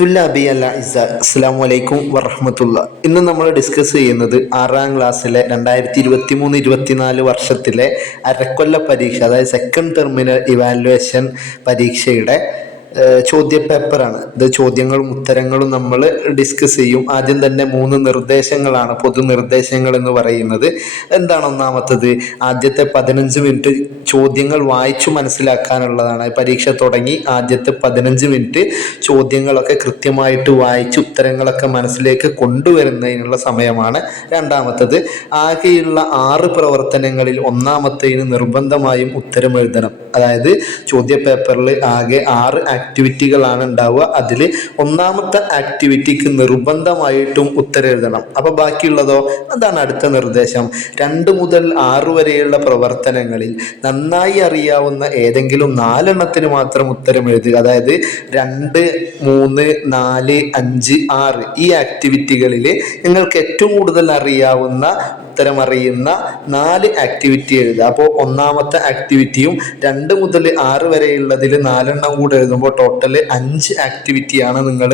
തുല്ലാബി അല്ല ഇസ അസ്സലാമു അലൈക്കും വറഹ്മത്തുള്ള. ഇന്ന് നമ്മൾ ഡിസ്കസ് ചെയ്യുന്നത് 6ാം ക്ലാസ്സിലെ 2023-24 വർഷത്തിലെ അരക്കൊല്ല പരീക്ഷ, അതായത് സെക്കൻഡ് ടെർമിനൽ ഇവാലുവേഷൻ പരീക്ഷയുടെ ചോദ്യപേപ്പറാണ്. ഇത് ചോദ്യങ്ങളും ഉത്തരങ്ങളും നമ്മൾ ഡിസ്കസ് ചെയ്യും. ആദ്യം തന്നെ 3 നിർദ്ദേശങ്ങളാണ്, പൊതു നിർദ്ദേശങ്ങൾ എന്ന് പറയുന്നത്. എന്താണ് ഒന്നാമത്തത്? ആദ്യത്തെ 15 മിനിറ്റ് ചോദ്യങ്ങൾ വായിച്ചു മനസ്സിലാക്കാനുള്ളതാണ്. പരീക്ഷ തുടങ്ങി ആദ്യത്തെ 15 മിനിറ്റ് ചോദ്യങ്ങളൊക്കെ കൃത്യമായിട്ട് വായിച്ച് ഉത്തരങ്ങളൊക്കെ മനസ്സിലേക്ക് കൊണ്ടുവരുന്നതിനുള്ള സമയമാണ്. രണ്ടാമത്തത്, ആകെയുള്ള 6 പ്രവർത്തനങ്ങളിൽ ഒന്നാമത്തേതിന് നിർബന്ധമായും ഉത്തരം എഴുതണം. അതായത് ചോദ്യപേപ്പറിൽ ആകെ 6 ആക്ടിവിറ്റികളാണ് ഉണ്ടാവുക. അതിൽ ഒന്നാമത്തെ ആക്ടിവിറ്റിക്ക് നിർബന്ധമായിട്ടും ഉത്തരം എഴുതണം. അപ്പോൾ ബാക്കിയുള്ളതോ? അതാണ് അടുത്ത നിർദ്ദേശം. 2 മുതൽ 6 വരെയുള്ള പ്രവർത്തനങ്ങളിൽ നന്നായി അറിയാവുന്ന ഏതെങ്കിലും 4 എണ്ണത്തിന് മാത്രം ഉത്തരം എഴുതുക. അതായത് 2, 3, 4, 5, 6 ഈ ആക്ടിവിറ്റികളിൽ നിങ്ങൾക്ക് ഏറ്റവും കൂടുതൽ അറിയാവുന്ന ഉത്തരം അറിയുന്ന 4 ആക്ടിവിറ്റി എഴുതുക. അപ്പോൾ ഒന്നാമത്തെ ആക്ടിവിറ്റിയും 2 മുതൽ 6 വരെയുള്ളതിൽ 4 എണ്ണം കൂടെ എഴുതുമ്പോൾ ടോട്ടൽ 5 ആക്ടിവിറ്റിയാണ് നിങ്ങൾ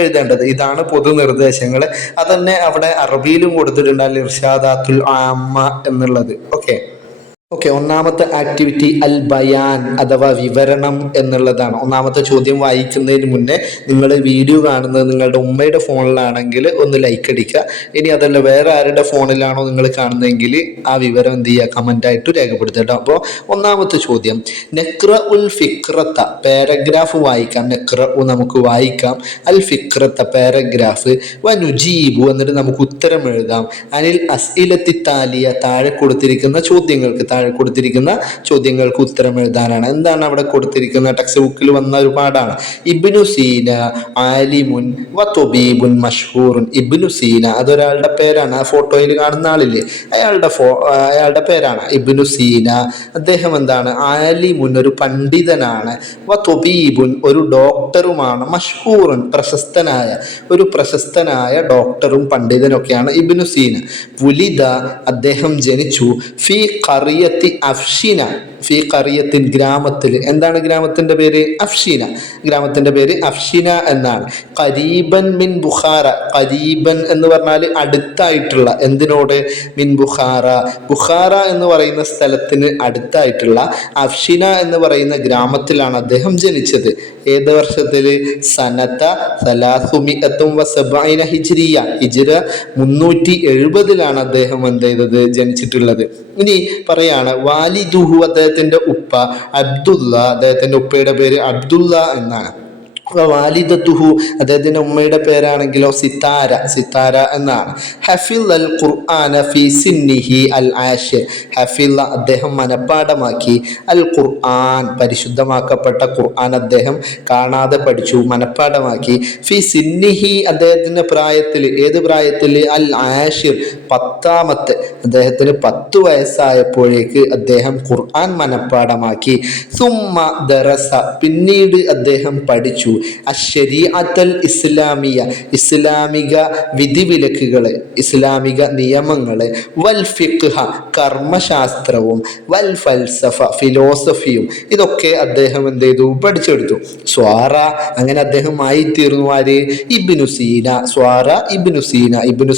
എഴുതേണ്ടത്. ഇതാണ് പൊതു നിർദ്ദേശങ്ങൾ. അതന്നെ അവിടെ അറബിയിലും കൊടുത്തിട്ടുണ്ട്, അൽ ഇർഷാദാത്തുൽ ആമ്മ എന്നുള്ളത്. ഓക്കെ, ഒന്നാമത്തെ ആക്ടിവിറ്റി അൽ ബയാൻ അഥവാ വിവരണം എന്നുള്ളതാണ്. ഒന്നാമത്തെ ചോദ്യം വായിക്കുന്നതിന് മുന്നേ നിങ്ങൾ വീഡിയോ കാണുന്നത് നിങ്ങളുടെ ഉമ്മയുടെ ഫോണിലാണെങ്കിൽ ഒന്ന് ലൈക്ക് അടിക്കുക. ഇനി അതല്ല വേറെ ആരുടെ ഫോണിലാണോ നിങ്ങൾ കാണുന്നതെങ്കിൽ ആ വിവരം എന്ത് ചെയ്യുക, കമൻ്റായിട്ട് രേഖപ്പെടുത്തുക കേട്ടോ. അപ്പോൾ ഒന്നാമത്തെ ചോദ്യം, നെക്ര ഉൽ ഫിക്രത്ത, പാരഗ്രാഫ് വായിക്കാം. നെക്ര നമുക്ക് വായിക്കാം. അൽ ഫിക്രത്ത പാരഗ്രാഫ്, വനുജീബു എന്നിട്ട് നമുക്ക് ഉത്തരം എഴുതാം. അനിൽ അസ്ഇലത്തി താലിയ താഴെ കൊടുത്തിരിക്കുന്ന ചോദ്യങ്ങൾക്ക് ഉത്തരം എഴുതാനാണ്. എന്താണ് അവിടെ കൊടുത്തിരിക്കുന്ന? ടെക്സ്റ്റ് ബുക്കിൽ വന്ന ഒരു പാഠാണ്. ഇബ്നു സീന ആലിമുൻ വതുബീബുൻ മഷ്ഹൂറുൻ. ഇബ്നു സീന അതൊരാളുടെ പേരാണ്. ആ ഫോട്ടോയിൽ കാണുന്ന ആളില്ലേ, അയാളുടെ പേരാണ് ഇബ്നു സീന. അദ്ദേഹം എന്താണ്? ആലിമുൻ ഒരു പണ്ഡിതനാണ്, വതുബീബുൻ ഒരു ഡോക്ടറുമാണ്, മഷ്ഹൂറുൻ പ്രശസ്തനായ ഡോക്ടറും പണ്ഡിതനൊക്കെയാണ് ഇബ്നു സീന. വുലിദ അദ്ദേഹം ജനിച്ചു. ഫി ഖറിയത്തിൻ ഗ്രാമത്തിൽ. എന്താണ് ഗ്രാമത്തിന്റെ പേര്? അഫ്ഷിന. ഗ്രാമത്തിന്റെ പേര് അഫ്ഷിന എന്നാണ്. ഖരീബൻ മിൻ ബുഖാറ. ഖരീബൻ എന്ന് പറഞ്ഞാൽ അടുത്തായിട്ടുള്ള. എന്തിനോട്? മിൻ ബുഖാറ. ബുഖാറ എന്ന് പറയുന്ന സ്ഥലത്തിന് അടുത്തായിട്ടുള്ള അഫ്ഷിന എന്ന് പറയുന്ന ഗ്രാമത്തിലാണ് അദ്ദേഹം ജനിച്ചത്. ഏത് വർഷത്തിൽ? സനത 370 ഹിജ്രിയ. ഹിജ്റ 370 അദ്ദേഹം എന്ത് ചെയ്തത്? ജനിച്ചിട്ടുള്ളത്. ഇനി പറയാണ് വാലിദുഹു, അദ്ദേഹത്തിന്റെ ഉപ്പ അബ്ദുള്ള. അദ്ദേഹത്തിന്റെ ഉപ്പയുടെ പേര് അബ്ദുള്ള എന്നാണ്. വാലിദത്തുഹു അദ്ദേഹത്തിന്റെ ഉമ്മയുടെ പേരാണെങ്കിലോ സിത്താര എന്നാണ്. ഹഫിൽ അൽ ഖുർആന ഫി സിന്നിഹി അൽ ആഷിർ. ഹഫിൽ അദ്ദേഹം മനപ്പാഠമാക്കി. അൽ ഖുർആൻ പരിശുദ്ധമാക്കപ്പെട്ട ഖുർആൻ അദ്ദേഹം കാണാതെ പഠിച്ചു, മനപ്പാഠമാക്കി. ഫി സിന്നിഹി അദ്ദേഹത്തിന്റെ പ്രായത്തിൽ. ഏത് പ്രായത്തിൽ? അൽ ആഷിർ 10ാമത്തെ. അദ്ദേഹത്തിന് 10 വയസ്സായപ്പോഴേക്ക് അദ്ദേഹം ഖുർആൻ മനപ്പാഠമാക്കി. സുമ്മ ദറസ പിന്നീട് അദ്ദേഹം പഠിച്ചു അശ്ശരീഅത്തുൽ ഇസ്ലാമിയ ഇസ്ലാമിക വിധിവിലക്കുകളെ, ഇസ്ലാമിക നിയമങ്ങളെ, വൽ ഫിഖ്ഹ കർമ്മശാസ്ത്രവും, വൽ ഫൽസഫ ഫിലോസഫിയും. ഇതൊക്കെ അദ്ദേഹം എന്ത് ചെയ്തു? പഠിച്ചെടുത്തു. സ്വാറ അങ്ങനെ അദ്ദേഹം ആയിത്തീർന്നു. ആര്? ഇബ്നു സീന. സ്വാറ ഇബ്നു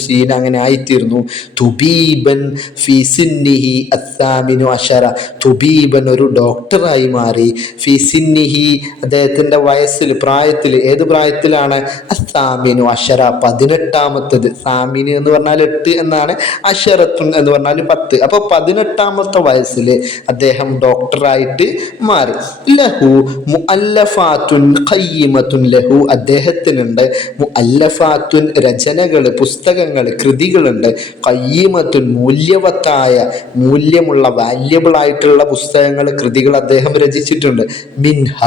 സീന അങ്ങനെ ആയിത്തീർന്നു. തുബീബൻ ഫി സിന്നിഹി അസ്സാമിനു അശറ. തുബീബൻ ഒരു ഡോക്ടറായി മാറി. ഫി സിന്നിഹി അദ്ദേഹത്തിന്റെ വയസ്സിൽ, പ്രായത്തിൽ. ഏത് പ്രായത്തിലാണ്? അസ്സാമിനു അശറ 18ാമത്തത്. സാമിന് എന്ന് പറഞ്ഞാൽ 8 എന്നാണ്, അശറത്തുൻ എന്ന് പറഞ്ഞാൽ 10. അപ്പോൾ 18ാമത്തെ വയസ്സിൽ അദ്ദേഹം ഡോക്ടറായിട്ട് മാറി. ലഹു മുഅല്ലഫാത്തുൻ ഖയ്യിമത്തുൻ. ലഹു അദ്ദേഹത്തിനുണ്ട് മുഅല്ലഫാത്തുൻ രചനകൾ, പുസ്തകങ്ങൾ, കൃതികളുണ്ട്. ഖയ്യിമത്തുൻ മൂല്യവത്തായ, മൂല്യമുള്ള, വാല്യബിൾ ആയിട്ടുള്ള പുസ്തകങ്ങൾ, കൃതികൾ അദ്ദേഹം രചിച്ചിട്ടുണ്ട്. മിൻഹ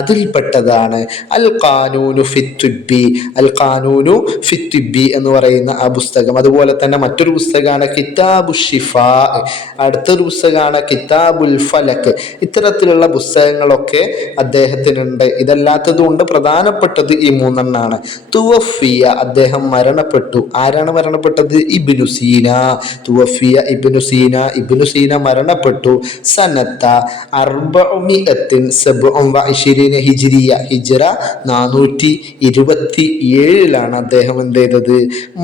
അതിൽപ്പെട്ടതാണ് അൽ ഖാനൂനു ഫിത്തുബ്ബി. അൽ ഖാനൂനു ഫിത്തുബ്ബി എന്ന് പറയുന്ന ആ പുസ്തകം. അതുപോലെ തന്നെ മറ്റൊരു പുസ്തകമാണ് കിതാബു ഷിഫാ. അടുത്തൊരു പുസ്തകമാണ് കിതാബുൽ ഫലക്. ഇത്തരത്തിലുള്ള പുസ്തകങ്ങളൊക്കെ അദ്ദേഹത്തിനുണ്ട്. ഇതല്ലാത്തതുകൊണ്ട് പ്രധാനപ്പെട്ടത് ഈ 3 എണ്ണമാണ്. തുവഫിയ അദ്ദേഹം മരണപ്പെട്ടു. ആരാണ് മരണപ്പെട്ടത്? ഇബ്നു സീന. തുവഫിയ ഇബ്നു സീന മരണപ്പെട്ടു. സനത്ത 427 ഹിജ്രിയ. ഹിജ്റ ഹിജ്റ 427 അദ്ദേഹം എന്ത് ചെയ്തത്,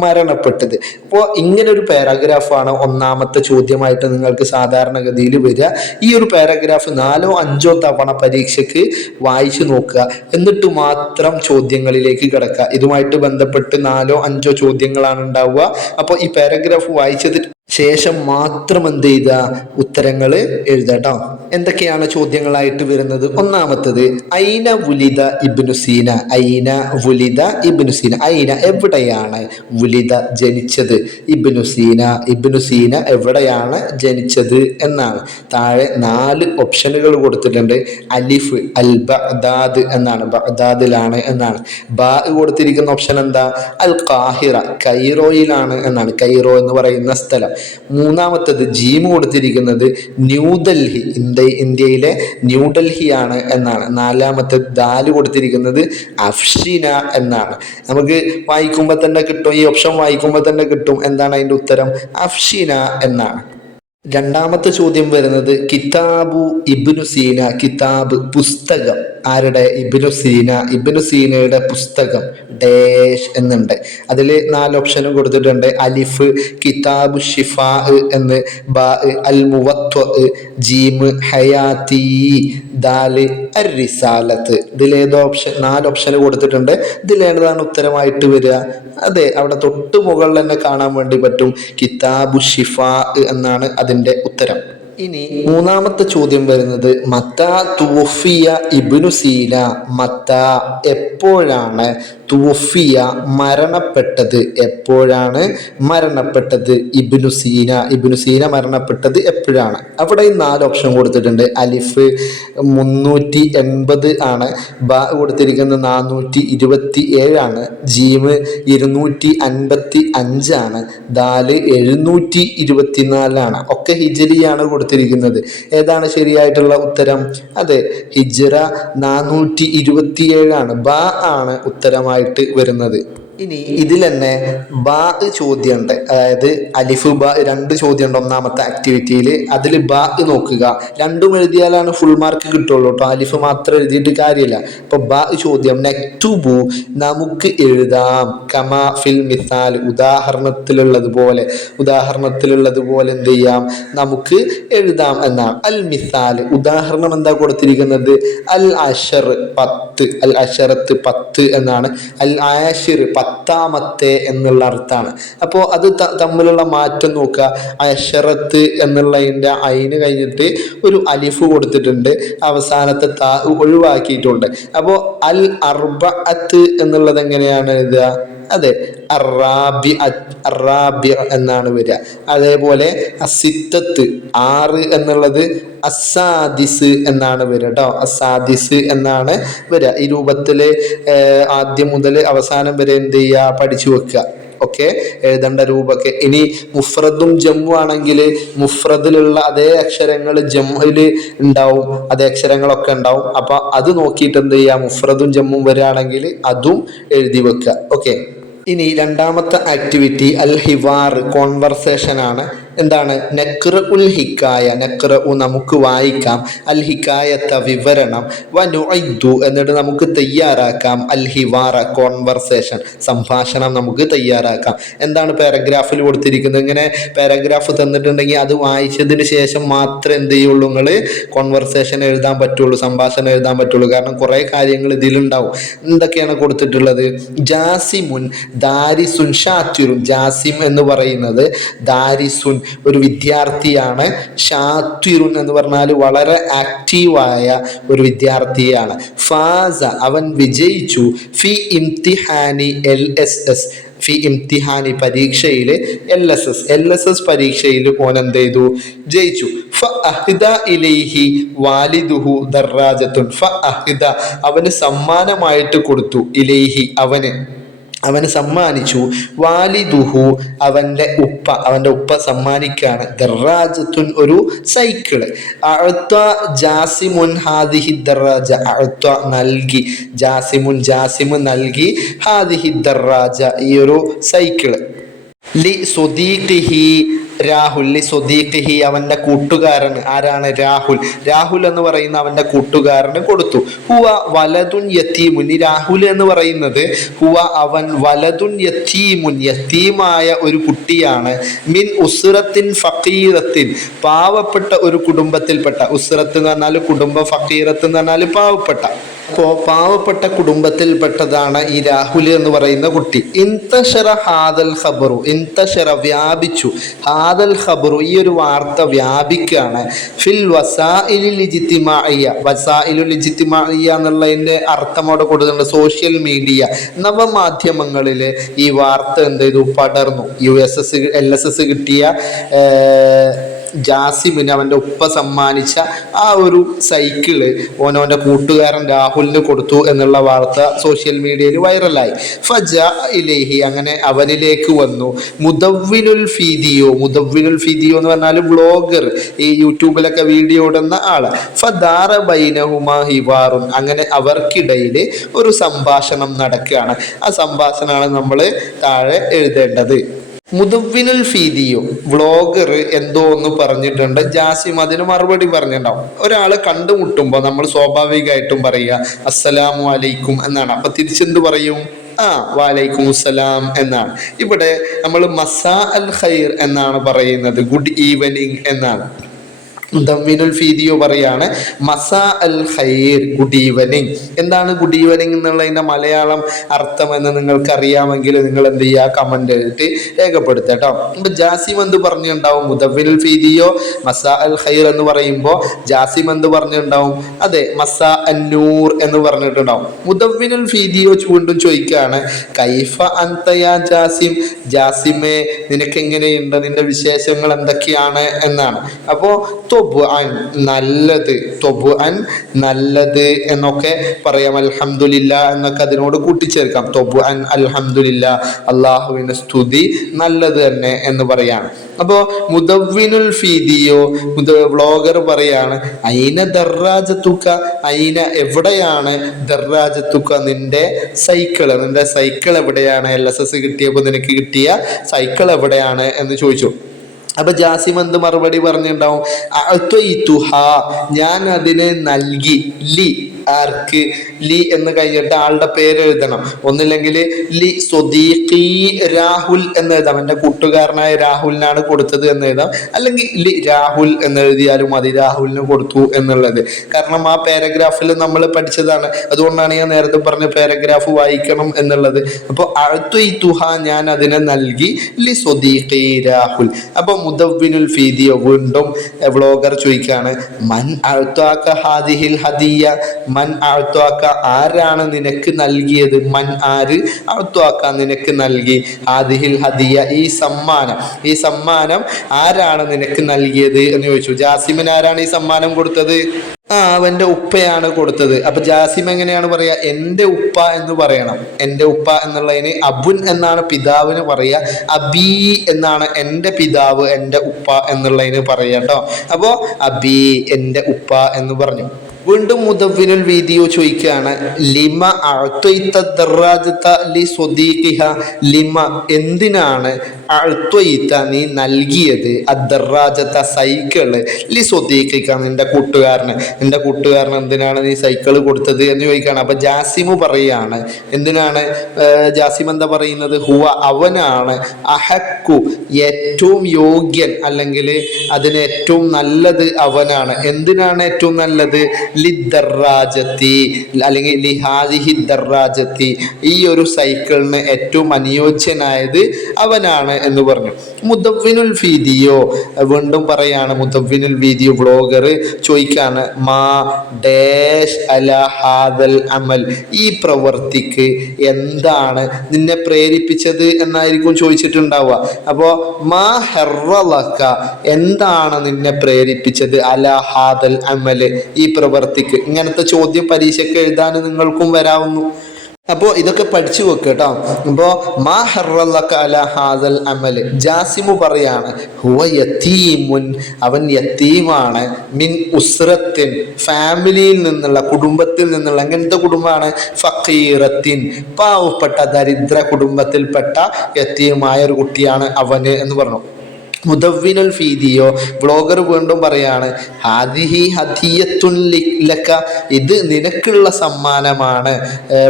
മരണപ്പെട്ടത്. അപ്പോൾ ഇങ്ങനെ ഒരു പാരാഗ്രാഫാണ് ഒന്നാമത്തെ ചോദ്യമായിട്ട് നിങ്ങൾക്ക് സാധാരണഗതിയിൽ വരിക. ഈ ഒരു പാരാഗ്രാഫ് 4-5 തവണ പരീക്ഷയ്ക്ക് വായിച്ചു നോക്കുക, എന്നിട്ട് മാത്രം ചോദ്യങ്ങളിലേക്ക് കിടക്കുക. ഇതുമായിട്ട് ബന്ധപ്പെട്ട് 4-5 ചോദ്യങ്ങളാണ് ഉണ്ടാവുക. അപ്പോൾ ഈ പാരാഗ്രാഫ് വായിച്ചതിന് ശേഷം മാത്രം എന്ത് ചെയ്യുക, ഉത്തരങ്ങൾ എഴുതട്ടോ. എന്തൊക്കെയാണ് ചോദ്യങ്ങളായിട്ട് വരുന്നത്? ഒന്നാമത്തത്, ഐന വുലിദ ഇബ്നു സീന. ഐന വുലിദ ഇബ്നു സീന. ഐന എവിടെയാണ്, വുലിദ ജനിച്ചത്, ഇബ്നു സീന ഇബ്നു സീന എവിടെയാണ് ജനിച്ചത് എന്നാണ്. താഴെ 4 ഓപ്ഷനുകൾ കൊടുത്തിട്ടുണ്ട്. അലിഫ് അൽ ബഗ്ദാദ് എന്നാണ്, ബഗ്ദാദിലാണ് എന്നാണ്. ബാ കൊടുത്തിരിക്കുന്ന ഓപ്ഷൻ എന്താ, അൽ ഖാഹിറ കൈറോയിലാണ് എന്നാണ്, കൈറോ എന്ന് പറയുന്ന സ്ഥലം. മൂന്നാമത്തത് ജീം കൊടുത്തിരിക്കുന്നത് ന്യൂഡൽഹി, ഇന്ത്യയിലെ ന്യൂഡൽഹിയാണ് എന്നാണ്. നാലാമത്തത് ദാല് കൊടുത്തിരിക്കുന്നത് അഫ്ഷിന എന്നാണ്. നമുക്ക് വായിക്കുമ്പോൾ തന്നെ കിട്ടും, ഈ ഓപ്ഷൻ വായിക്കുമ്പോൾ തന്നെ കിട്ടും എന്താണ് അതിൻ്റെ ഉത്തരം, അഫ്ഷിന എന്നാണ്. രണ്ടാമത്തെ ചോദ്യം വരുന്നത് കിതാബു ഇബ്നു സീന. കിതാബ് പുസ്തകം, ആരുടെ, ഇബ്നു സീന. ഇബ്നു സീനയുടെ പുസ്തകം ഡേഷ് എന്നുണ്ട്. അതിൽ 4 ഓപ്ഷനും കൊടുത്തിട്ടുണ്ട്. അലിഫ് കിതാബു ഷിഫാ എന്ന്, ബാ അൽ മുവത്വ, ജീമ് ഹയാത്തി, ദാല് അർ റിസാലത്ത്. ഇതിലേതോ ഓപ്ഷൻ, 4 ഓപ്ഷൻ കൊടുത്തിട്ടുണ്ട്. ഇതിലേതാണ് ഉത്തരമായിട്ട് വരിക? അതെ, അവിടെ തൊട്ട് മുകളിൽ തന്നെ കാണാൻ വേണ്ടി പറ്റും, കിതാബു ഷിഫാ എന്നാണ് അതിൻ്റെ ഉത്തരം. ഇനി മൂന്നാമത്തെ ചോദ്യം വരുന്നത് മത്താ തുവഫിയ ഇബ്നു സീന. മത്താ എപ്പോഴാണ്, തുവഫിയ മരണപ്പെട്ടത്, എപ്പോഴാണ് മരണപ്പെട്ടത്, ഇബ്നു സീന. ഇബ്നു സീന മരണപ്പെട്ടത് എപ്പോഴാണ്? അവിടെ 4 ഓപ്ഷൻ കൊടുത്തിട്ടുണ്ട്. അലിഫ് 380 ആണ്, ബ കൊടുത്തിരിക്കുന്നത് 427 ആണ്, ജീമ് 255 ആണ്, ദാല് 724 ആണ്. ഒക്കെ ഹിജ്രിയാണ് കൊടുത്തിരിക്കുന്നത്. ഏതാണ് ശരിയായിട്ടുള്ള ഉത്തരം? അതെ, ഹിജ്റ 427 ആണ്. ബ ആണ് ഉത്തരമായിട്ട് വരുന്നത്. ഇനി ഇതിൽ തന്നെ ബാ ചോദ്യമുണ്ട്, അതായത് അലിഫ് ബ 2 ചോദ്യമുണ്ട് ഒന്നാമത്തെ ആക്ടിവിറ്റിയിൽ. അതിൽ ബാ നോക്കുക, രണ്ടും എഴുതിയാലാണ് ഫുൾ മാർക്ക് കിട്ടുള്ളൂ കേട്ടോ, അലിഫ് മാത്രം എഴുതിയിട്ട് കാര്യമില്ല. അപ്പൊ ബാ ചോദ്യം, നക്തുബു നമുക്ക് എഴുതാം, കമാ ഫിൽ മിസാൽ ഉദാഹരണത്തിലുള്ളതുപോലെ എന്ത് ചെയ്യാം, നമുക്ക് എഴുതാം എന്നാണ്. അൽ മിസാൽ ഉദാഹരണം എന്താ കൊടുത്തിരിക്കുന്നത്, അൽ അഷർ 10, അൽ അഷറത്ത് 10 എന്നാണ്, അൽ ആഷിർ 10ാമത്തെ എന്നുള്ള അർത്ഥമാണ്. അപ്പോൾ അത് തമ്മിലുള്ള മാറ്റം നോക്കുക. അഷറത്ത് എന്നുള്ളതിൻ്റെ അയിന് കഴിഞ്ഞിട്ട് ഒരു അലിഫ് കൊടുത്തിട്ടുണ്ട്, അവസാനത്തെ താ ഒഴിവാക്കിയിട്ടുണ്ട്. അപ്പോൾ അൽ അർബഅത്ത് എന്നുള്ളത് എങ്ങനെയാണ് എഴുതുക? അതെ, അറാബി എന്നാണ് വരിക. അതേപോലെ അസിത്തത്ത് 6 എന്നുള്ളത് അസാദിസ് എന്നാണ് വരിക കേട്ടോ, അസാദിസ് എന്നാണ് വരിക. ഈ രൂപത്തിൽ ആദ്യം മുതൽ അവസാനം വരെ എന്ത് ചെയ്യുക, പഠിച്ചു വെക്കുക. ഒക്കെ എഴുതേണ്ട രൂപമൊക്കെ. ഇനി മുഫ്രദും ജമ്മു ആണെങ്കിൽ മുഫ്രദിലുള്ള അതേ അക്ഷരങ്ങൾ ജമ്മുയിൽ ഉണ്ടാവും, അതേ അക്ഷരങ്ങളൊക്കെ ഉണ്ടാവും. അപ്പൊ അത് നോക്കിയിട്ട് എന്ത് ചെയ്യുക, മുഫ്രദും ജമ്മും വരികയാണെങ്കിൽ അതും എഴുതി വെക്കുക. ഓക്കെ. ഇനി രണ്ടാമത്തെ ആക്ടിവിറ്റി അൽ ഹിവാർ, കോൺവെർസേഷൻ ആണ്. എന്താണ്, നക്റ ഉൽ ഹിക്കായ, നക്റ നമുക്ക് വായിക്കാം, അൽ ഹിക്കായത്ത വിവരണം, വനുഇദ്ദു എന്നിട്ട് നമുക്ക് തയ്യാറാക്കാം, അൽ ഹിവാറ കോൺവെർസേഷൻ സംഭാഷണം നമുക്ക് തയ്യാറാക്കാം. എന്താണ് പാരഗ്രാഫിൽ കൊടുത്തിരിക്കുന്നത്? ഇങ്ങനെ പാരഗ്രാഫ് തന്നിട്ടുണ്ടെങ്കിൽ അത് വായിച്ചതിന് ശേഷം മാത്രമേ എന്ത് ചെയ്യുള്ളൂ, നിങ്ങൾ കോൺവെർസേഷൻ എഴുതാൻ പറ്റുള്ളൂ, സംഭാഷണം എഴുതാൻ പറ്റുള്ളൂ. കാരണം കുറേ കാര്യങ്ങൾ ഇതിലുണ്ടാവും. എന്തൊക്കെയാണ് കൊടുത്തിട്ടുള്ളത്? ജാസിമുൻ ദാരിസുൻ ഷാത്തിറുൻ. ജാസിം എന്ന് പറയുന്നത് ദാരിസുൻ ഒരു വിദ്യാർത്ഥിയാണ്, ഷാത്തിറുൻ എന്ന് പറഞ്ഞാൽ വളരെ ആക്റ്റീവായ ഒരു വിദ്യാർത്ഥിയാണ്. ഫാസ അവൻ വിജയിച്ചു, ഫി ഇംതിഹാനി LSS ഫി ഇംതിഹാനി പരീക്ഷയിൽ LSS പരീക്ഷയിൽ ഓൻ എന്ത് ചെയ്തു, ജയിച്ചു. ഫഅഹ്ദ ഇലൈഹി വാലിദുഹു ദർറാജത്തുൻ. ഫഅഹ്ദ അവന് സമ്മാനമായിട്ട് കൊടുത്തു, ഇലൈഹി അവന് സമ്മാനിച്ചു, വാലിദുഹു അവൻ്റെ ഉപ്പ സമ്മാനിക്കാണ്, ദർറാജത്തുൻ ഒരു സൈക്കിള്. അഅ്ത ജാസിമുൻ ഹാദിഹി ദർറാജ. അഅ്ത നൽകി, ജാസിമ് നൽകി, ഹാദിഹി ദർറാജ ഈ ഒരു സൈക്കിള്. ലി സുദീഖിഹി രാഹുൽ ലി സ്വദീഖിഹി അവൻ്റെ കൂട്ടുകാരന്. ആരാണ്? രാഹുൽ. രാഹുൽ എന്ന് പറയുന്ന അവൻ്റെ കൂട്ടുകാരന് കൊടുത്തു. ഹുവ വലതുൻ യത്തീമുൻ. ഈ രാഹുൽ എന്ന് പറയുന്നത് ഹുവ അവൻ വലതുൻ യത്തീമുൻ യത്തീമായ ഒരു കുട്ടിയാണ്. മിൻ ഉസ്റത്തിൻ ഫഖീറത്തിൻ പാവപ്പെട്ട ഒരു കുടുംബത്തിൽപ്പെട്ട. ഉസ്റത്ത് എന്ന് പറഞ്ഞാൽ കുടുംബം, ഫഖീറത്ത് എന്ന് പറഞ്ഞാൽ പാവപ്പെട്ട. അപ്പോൾ പാവപ്പെട്ട കുടുംബത്തിൽപ്പെട്ടതാണ് ഈ രാഹുൽ എന്ന് പറയുന്ന കുട്ടി. ഇൻതശറ ഹാദൽ ഖബറു. ഇൻതശറ വ്യാപിച്ചു. ഹാദൽ ഖബറു ഈ ഒരു വാർത്ത വ്യാപിക്കുകയാണ്. ഫിൽ വസായിലിൽ ഇജ്തിമാഇയ്യ. വസായിലുൽ ഇജ്തിമാഇയ്യ എന്നുള്ളതിൻ്റെ അർത്ഥം അവിടെ കൊടുക്കുന്നുണ്ട്. സോഷ്യൽ മീഡിയ, നവമാധ്യമങ്ങളിൽ ഈ വാർത്ത എന്ത് ചെയ്തു? പടർന്നു. LSS കിട്ടിയ ജാസിമിന് അവൻ്റെ ഉപ്പ സമ്മാനിച്ച ആ ഒരു സൈക്കിള് ഓനോൻ്റെ കൂട്ടുകാരൻ രാഹുലിന് കൊടുത്തു എന്നുള്ള വാർത്ത സോഷ്യൽ മീഡിയയിൽ വൈറലായി. ഫജാ ഇലൈഹി അങ്ങനെ അവനിലേക്ക് വന്നു മുദവ്വിനുൽ ഫീദിയോ. മുദവ്വിനുൽ ഫീദിയോ എന്ന് പറഞ്ഞാൽ വ്ളോഗർ, ഈ യൂട്യൂബിലൊക്കെ വീഡിയോ ഇടുന്ന ആള്. ഫദാറ ബൈനഹുമാ ഹിവാറുൻ അങ്ങനെ അവർക്കിടയിൽ ഒരു സംഭാഷണം നടക്കുകയാണ്. ആ സംഭാഷണമാണ് നമ്മൾ താഴെ എഴുതേണ്ടത്. മുദവ്വിനുൽ ഫീദിയോ വ്ളോഗർ എന്തോ ഒന്ന് പറഞ്ഞിട്ടുണ്ട്. ജാസിം അതിന് മറുപടി പറഞ്ഞിട്ടുണ്ടാവും. ഒരാള് കണ്ടുമുട്ടുമ്പോൾ നമ്മൾ സ്വാഭാവികമായിട്ടും പറയുക അസ്സലാമു അലൈക്കും എന്നാണ്. അപ്പൊ തിരിച്ചെന്ത് പറയും? വലൈക്കും അസ്സലാം എന്നാണ്. ഇവിടെ നമ്മൾ മസാ അൽ ഖൈർ എന്നാണ് പറയുന്നത്, ഗുഡ് ഈവനിങ് എന്നാണ്. മുദവ്വിനുൽ ഫീദിയോ പറയാണ് മസാ അൽ ഖൈർ, ഗുഡ് ഈവനിങ്. എന്താണ് ഗുഡ് ഈവനിങ് എന്നുള്ളതിൻ്റെ മലയാളം അർത്ഥം എന്ന് നിങ്ങൾക്ക് അറിയാമെങ്കിൽ നിങ്ങൾ എന്ത് ചെയ്യുക? കമന്റ് എഴുതി രേഖപ്പെടുത്തുക കേട്ടോ. ഇപ്പൊ ജാസിം എന്ത് പറഞ്ഞിട്ടുണ്ടാവും? മുദവ്വിനുൽ ഫീദിയോ മസാ അൽ ഖൈർ എന്ന് പറയുമ്പോൾ ജാസിം എന്ത് പറഞ്ഞിട്ടുണ്ടാവും? അതെ, മസാ അന്നൂർ എന്ന് പറഞ്ഞിട്ടുണ്ടാവും. മുദവ്വിനുൽ ഫീദിയോ വീണ്ടും ചോദിക്കുകയാണ് കൈഫ അൻത യാ ജാസിം. ജാസിമേ നിനക്ക് എങ്ങനെയുണ്ട്? നിന്റെ വിശേഷങ്ങൾ എന്തൊക്കെയാണ് എന്നാണ്. അപ്പോ നല്ലത്, തൊബുഅൻ നല്ലത് എന്നൊക്കെ പറയാം. അൽഹംദുലില്ലാ എന്നൊക്കെ അതിനോട് കൂട്ടിച്ചേർക്കാം. തൊബുഅൻ അൽഹംദുലില്ലാ, അള്ളാഹുവിന്റെ സ്തുതി നല്ലത് തന്നെ എന്ന് പറയാണ്. അപ്പോ മുദവ്വിനുൽ ഫീദിയോ വ്ളോഗർ പറയാണ് ഐന ദർറാജത്തുക. ഐന എവിടെയാണ്? ദർറാജത്തുക നിന്റെ സൈക്കിള്. നിന്റെ സൈക്കിൾ എവിടെയാണ്? LSS കിട്ടിയപ്പോൾ നിനക്ക് കിട്ടിയ സൈക്കിൾ എവിടെയാണ് എന്ന് ചോദിച്ചു. അപ്പൊ ജാസിം എന്ത് മറുപടി പറഞ്ഞിട്ടുണ്ടാവും? ഞാൻ അതിന് നൽകി. ലി ആർക്ക്? ലി എന്ന് കഴിഞ്ഞിട്ട് ആളുടെ പേര് എഴുതണം. ഒന്നില്ലെങ്കിൽ ലി സ്വദീഖി രാഹുൽ എന്ന് എഴുതാം. എൻ്റെ കൂട്ടുകാരനായ രാഹുലിനാണ് കൊടുത്തത് എന്ന് എഴുതാം. അല്ലെങ്കിൽ ലി രാഹുൽ എന്ന് എഴുതിയാലും മതി, രാഹുലിന് കൊടുത്തു എന്നുള്ളത്. കാരണം ആ പാരഗ്രാഫിൽ നമ്മൾ പഠിച്ചതാണ്. അതുകൊണ്ടാണ് ഞാൻ നേരത്തെ പറഞ്ഞ പാരഗ്രാഫ് വായിക്കണം എന്നുള്ളത്. അപ്പോൾ അഅ്തൈതുഹ ഞാൻ അതിനെ നൽകി ലി സ്വദീഖി രാഹുൽ. അപ്പോൾ മുദവ്വിനുൽ ഫീദിയോ വീണ്ടും വ്ളോഗർ ചോദിക്കുകയാണ് മൻ അഅ്താക ഹാദിഹിൽ ഹദിയ. മൻ അഅ്താക ആരാണ് നിനക്ക് നൽകിയത്? മൻ ആര്? അഅ്താക നിനക്ക് നൽകി. ഹാദിഹിൽ ഹദിയ ഈ സമ്മാനം. ഈ സമ്മാനം ആരാണ് നിനക്ക് നൽകിയത് എന്ന് ചോദിച്ചു. ജാസിമിന് ആരാണ് ഈ സമ്മാനം കൊടുത്തത്? അവന്റെ ഉപ്പയാണ് കൊടുത്തത്. അപ്പൊ ജാസിം എങ്ങനെയാണ് പറയാ? എൻ്റെ ഉപ്പ എന്ന് പറയണം. എൻ്റെ ഉപ്പ എന്നുള്ളതിന് അബുൻ എന്നാണ് പിതാവിന് പറയാ. അബി എന്നാണ് എൻ്റെ പിതാവ്, എൻ്റെ ഉപ്പ എന്നുള്ളതിന് പറയാ കേട്ടോ. അപ്പോ അബി എൻ്റെ ഉപ്പ എന്ന് പറഞ്ഞു. വീണ്ടും മുദവ്വിനുൽ ഫീദിയോ ചോദിക്കുകയാണ് ലിമ അഅ്തൈത ദർറാജത ലി സ്വദീഖിഹ. ലിമ എന്തിനാണ്? അഅ്തൈത നീ നൽകിയത് അദ്ദർറാജത സൈക്കിള് ലി സ്വദീഖിക നിന്റെ കൂട്ടുകാരന്. നിന്റെ കൂട്ടുകാരന് എന്തിനാണ് നീ സൈക്കിള് കൊടുത്തത് എന്ന് ചോദിക്കുകയാണ്. അപ്പൊ ജാസിമു പറയാണ് എന്തിനാണ്? ജാസിം എന്താ പറയുന്നത്? ഹുവ അവനാണ് അഹക്കു ഏറ്റവും യോഗ്യൻ, അല്ലെങ്കിൽ അതിന് ഏറ്റവും നല്ലത് അവനാണ്. എന്തിനാണ് ഏറ്റവും നല്ലത്? ലിദ്ദറാജത്തി അല്ലെങ്കിൽ ലിഹാദിഹി ദർറാജത്തി ഈ ഒരു സൈക്കിളിന് ഏറ്റവും അനുയോജ്യനായത് അവനാണ് എന്ന് പറഞ്ഞു. മുദവ്വിനുൽ ഫീദിയോ വീണ്ടും പറയാണ്. മുദവ്വിനുൽ ഫീദിയോ വ്ളോഗർ ചോദിക്കാണ് മാ ഡാഷ് അല ഹാദൽ അമൽ. ഈ പ്രവൃത്തിക്ക് എന്താണ് നിന്നെ പ്രേരിപ്പിച്ചത് എന്നായിരിക്കും ചോദിച്ചിട്ടുണ്ടാവുക. അപ്പോ മാ ഹർറലക എന്താണ് നിന്നെ പ്രേരിപ്പിച്ചത്? അല ഹാദൽ അമൽ ഈ പ്രവൃത്തിക്ക്. ഇങ്ങനത്തെ ചോദ്യം പരീക്ഷയ്ക്ക് എഴുതാൻ നിങ്ങൾക്കും വരാവുന്നു. അപ്പോൾ ഇതൊക്കെ പഠിച്ചു വെക്കുക കേട്ടോ. അപ്പോൾ മാ ഹർറലക അല ഹാദൽ അമൽ. ജാസിമു പറയാണ് ഹുവ യതീമുൻ അവൻ യതീമാണ്. മിൻ ഉസ്റത്തിൻ ഫാമിലിയിൽ നിന്നുള്ള, കുടുംബത്തിൽ നിന്നുള്ള. എങ്ങനത്തെ കുടുംബമാണ്? ഫഖീറത്തിൻ പാവപ്പെട്ട ദരിദ്ര കുടുംബത്തിൽപ്പെട്ട യതീമായ ഒരു കുട്ടിയാണ് അവന് എന്ന് പറഞ്ഞു. മുദവ്വിനുൽ ഫീദിയോ ബ്ലോഗർ വീണ്ടും പറയാണ്, ഹാദിഹി ഹദിയത്തുൻ ലക, ഇത് നിനക്കുള്ള സമ്മാനമാണ്.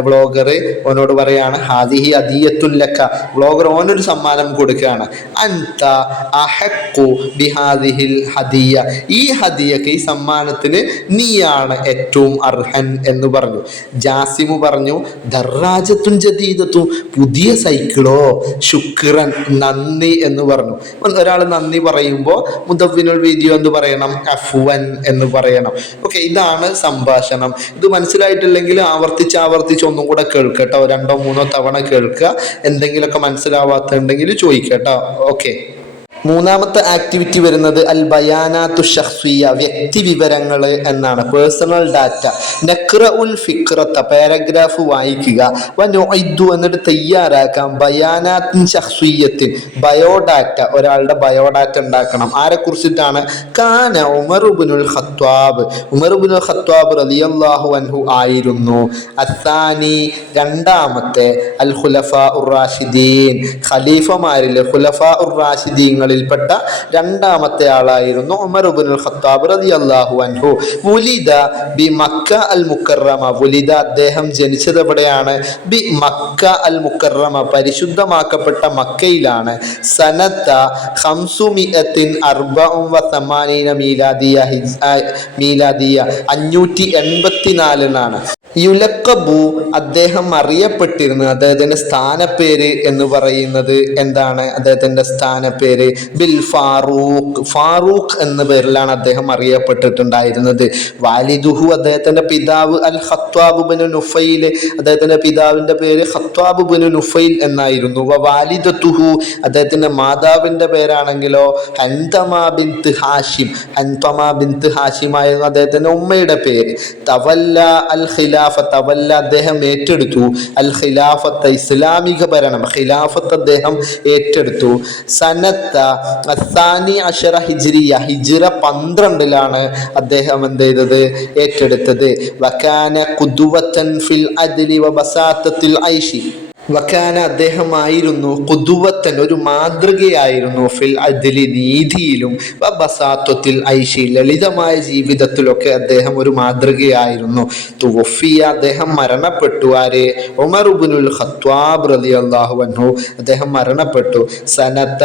ബ്ലോഗർ ഓനോട് പറയാണ് ഹാദിഹി ഹദിയത്തുൻ ലക, ബ്ലോഗർ ഓനൊരു സമ്മാനം കൊടുക്കുകയാണ്. അൻത അഹഖു ബിഹാദിഹിൽ ഹദിയ, ഈ ഹദിയക്ക്, ഈ സമ്മാനത്തിന് നീയാണ് ഏറ്റവും അർഹൻ എന്ന് പറഞ്ഞു. ജാസിമു പറഞ്ഞു ദർറാജത്തുൻ ജദീദത്തു, പുതിയ സൈക്കിളോ, ശുക്രൻ, നന്ദി എന്ന് പറഞ്ഞു. ഒരാൾ നന്ദി പറയുമ്പോൾ മുദവ്വിനുൽ വീഡിയോ എന്ന് പറയണം, അഫ്വൻ എന്ന് പറയണം. ഓക്കെ, ഇതാണ് സംഭാഷണം. ഇത് മനസ്സിലായിട്ടില്ലെങ്കിൽ ആവർത്തിച്ച് ഒന്നും കൂടെ കേൾക്കട്ടോ, 2 3 തവണ കേൾക്കുക. എന്തെങ്കിലുമൊക്കെ മനസ്സിലാവാത്തുണ്ടെങ്കിൽ ചോദിക്കട്ടോ. ഓക്കെ, മൂന്നാമത്തെ ആക്ടിവിറ്റി വരുന്നത് അൽ ബയാനാത്തു ഷഖ്സിയ, വ്യക്തി വിവരങ്ങൾ എന്നാണ്, പേഴ്സണൽ ഡാറ്റ. നഖ്റഉൽ ഫിക്റത്ത, പാരഗ്രാഫ് വായിക്കുക. വനുഇദ്ദു, എന്നിട്ട് തയ്യാറാക്കാം. ബയാനാത്തിൻ ഷഖ്സിയത്തിൻ, ബയോഡാറ്റ, ഒരാളുടെ ബയോഡാറ്റ ഉണ്ടാക്കണം. ആരെ കുറിച്ചിട്ടാണ്? കാന ഉമർ ഇബ്നുൽ ഖത്താബ്, ഉമർ ഇബ്നുൽ ഖത്താബ് റളിയല്ലാഹു അൻഹു ആയിരുന്നു. അത്താനി, രണ്ടാമത്തെ, അൽ ഖുലഫാ ഉർ റാഷിദീൻ, ഖലീഫമാരിൽ ഖുലഫാ ഉർ റാഷിദീങ്ങളിൽ പ്പെട്ട രണ്ടാമത്തെ ആളായിരുന്നു ഉമർ ഇബ്നുൽ ഖത്താബ് റളിയല്ലാഹു അൻഹു. വുലിദ ബി മക്ക അൽ മുക്കറമ, വുലിദ, അദ്ദേഹം ജനിച്ചത് എവിടെയാണ്? ബി മക്ക അൽ മുക്കറമ, പരിശുദ്ധമാക്കപ്പെട്ട മക്കയിലാണ്. സനത്ത 584 മീലാദിയ, മീലാദിയ 584 യുലക്കബു, അദ്ദേഹം അറിയപ്പെട്ടിരുന്നത്, അദ്ദേഹത്തിന്റെ സ്ഥാനപ്പേര് എന്ന് പറയുന്നത് എന്താണ്? അദ്ദേഹത്തിന്റെ സ്ഥാനപ്പേര് ബിൽ ഫാറൂഖ്, ഫാറൂഖ് എന്ന പേരിലാണ് അദ്ദേഹം അറിയപ്പെട്ടിട്ടുണ്ടായിരുന്നത്. വാലിദുഹു, അദ്ദേഹത്തിന്റെ പിതാവ് അൽ ഖത്വാബ് ഇബ്നു നുഫൈൽ, അദ്ദേഹത്തിന്റെ പിതാവിന്റെ പേര് ഖത്വാബ് ഇബ്നു നുഫൈൽ എന്നായിരുന്നു. വാലിദതുഹു, അദ്ദേഹത്തിന്റെ മാതാവിന്റെ പേരാണെങ്കിലോ ഹൻതമ ബിൻത് ഹാഷിം, ഹൻതമ ബിൻത് ഹാഷിം ആയിരുന്നു അദ്ദേഹത്തിന്റെ ഉമ്മയുടെ പേര്. തവല്ല അൽ ഖിലാഫ, തവല്ല, അദ്ദേഹം ഏറ്റെടുത്തു. അൽ ഖിലാഫത്ത്, ഇസ്ലാമിക ഭരണം, ഖിലാഫത്ത് അദ്ദേഹം ഏറ്റെടുത്തു. സനത്ത അസാനി അഷറ ഹിജ്രിയ, ഹിജ്റ 12 അദ്ദേഹം എന്ത് ചെയ്തത്? ഏറ്റെടുത്തത്. വകാന ഖുദ്വതൻ ഫിൽ അദ്ലി വബസാത്തത്തിൽ ഐഷി, വക്കാന, അദ്ദേഹമായിരുന്നു, ഖുദ്വത്തൻ, ഒരു മാതൃകയായിരുന്നു, ഫിൽ അദ്ലി, നീതിയിലും, വബസാത്തത്തിൽ ഐഷി, ലളിതമായ ജീവിതത്തിലൊക്കെ അദ്ദേഹം ഒരു മാതൃകയായിരുന്നു. തുവഫിയ, അദ്ദേഹം മരണപ്പെട്ടു. ആര്? ഉമർ ഇബ്നുൽ ഖത്താബ് റളിയല്ലാഹു അൻഹു, അദ്ദേഹം മരണപ്പെട്ടു. സനത്ത